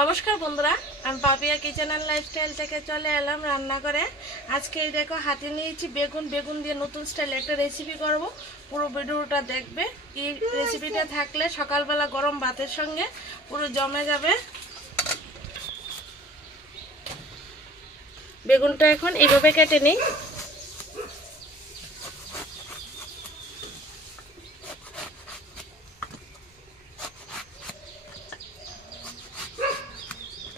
নমস্কার বন্ধুরা, আমি পাপিয়া কিচেন এন্ড লাইফস্টাইল থেকে চলে এলাম রান্না করে। আজকে এই দেখো হাতে নিয়েছি বেগুন দিয়ে নতুন স্টাইল একটা রেসিপি করব। পুরো ভিডিওটা দেখবে। এই রেসিপিটা থাকলে সকালবেলা গরম ভাতের সঙ্গে পুরো জমে যাবে। বেগুনটা এখন এইভাবে কেটে নিই।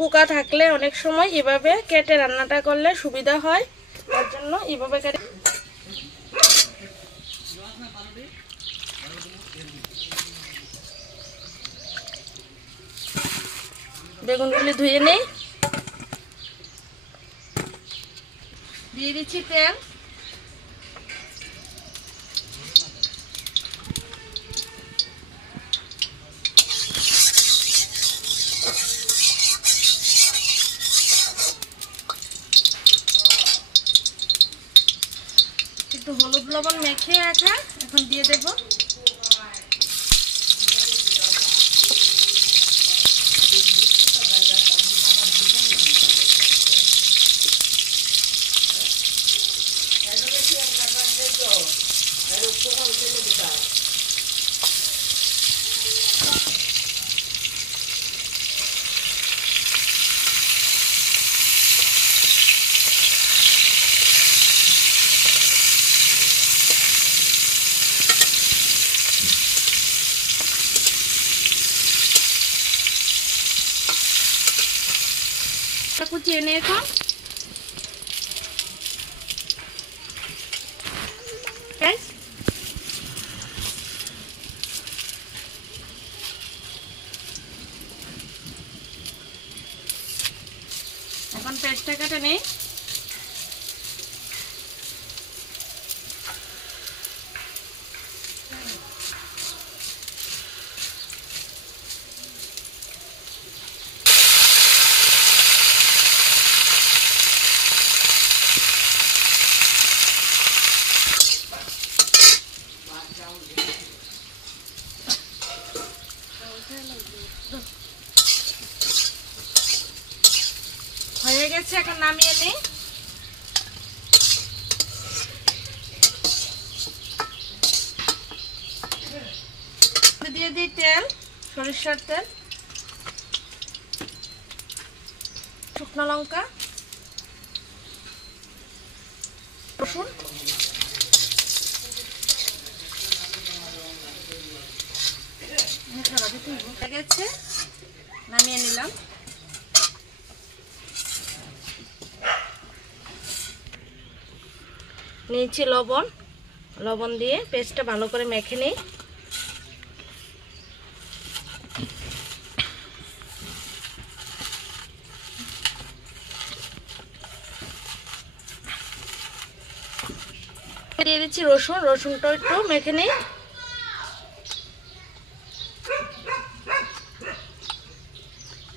পোকা থাকলে অনেক সময় এভাবে কেটে রান্নাটা করলে সুবিধা হয়, তার জন্য এভাবে কেটে বেগুনগুলি ধুয়ে নেই। দিয়ে দিচ্ছি তেল। একটু হলুদ লবণ মেখে রাখা এখন দিয়ে দেব। কুচিয়ে নিয়ে এখন পেস্টটা কেটে নেই। হয়ে গেছে, এখন নামিয়ে নিই। দিয়ে দিই তেল, সরিষার তেল, শুকনো লঙ্কা, রসুন, হয়ে গেছে, নামিয়ে নিলাম। নিয়েছি লবণ দিয়ে পেস্টটা ভালো করে মেখে নিই। দিয়ে দিচ্ছি রসুনটা একটু মেখে নিই।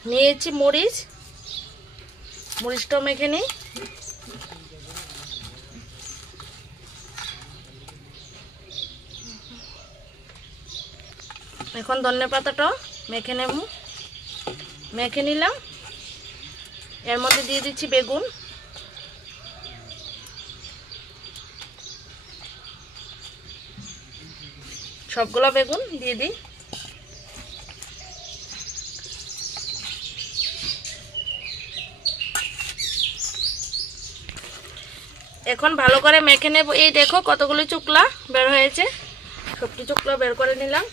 নিয়েছি মরিচটাও মেখে নিই। এখন ধনে পাতাটাও মেখে নিলাম। এর মধ্যে দিয়ে দিচ্ছি বেগুন। সবগুলো বেগুন দিয়ে দিই। এখন ভালো করে মেখে নেব। এই দেখো কতগুলো চুকলা বের হয়েছে, সবটি চুকলা বের করে নিলাম।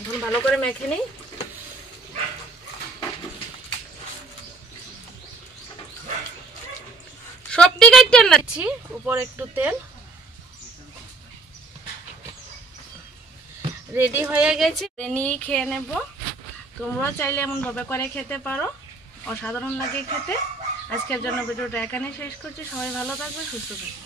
এখন ভালো করে মেখে নিই। সবটি কাটতে নাচ্ছি, উপর একটু তেল। রেডি হয়ে গেছে, নিয়ে খেয়ে নেব। তোমরা চাইলে এমন ভাবে করে খেতে পারো, অসাধারণ লাগে খেতে। আজকের জন্য ভিডিওটা এখানেই শেষ করছি। সবাই ভালো থাকবে, সুস্থ থাকবে।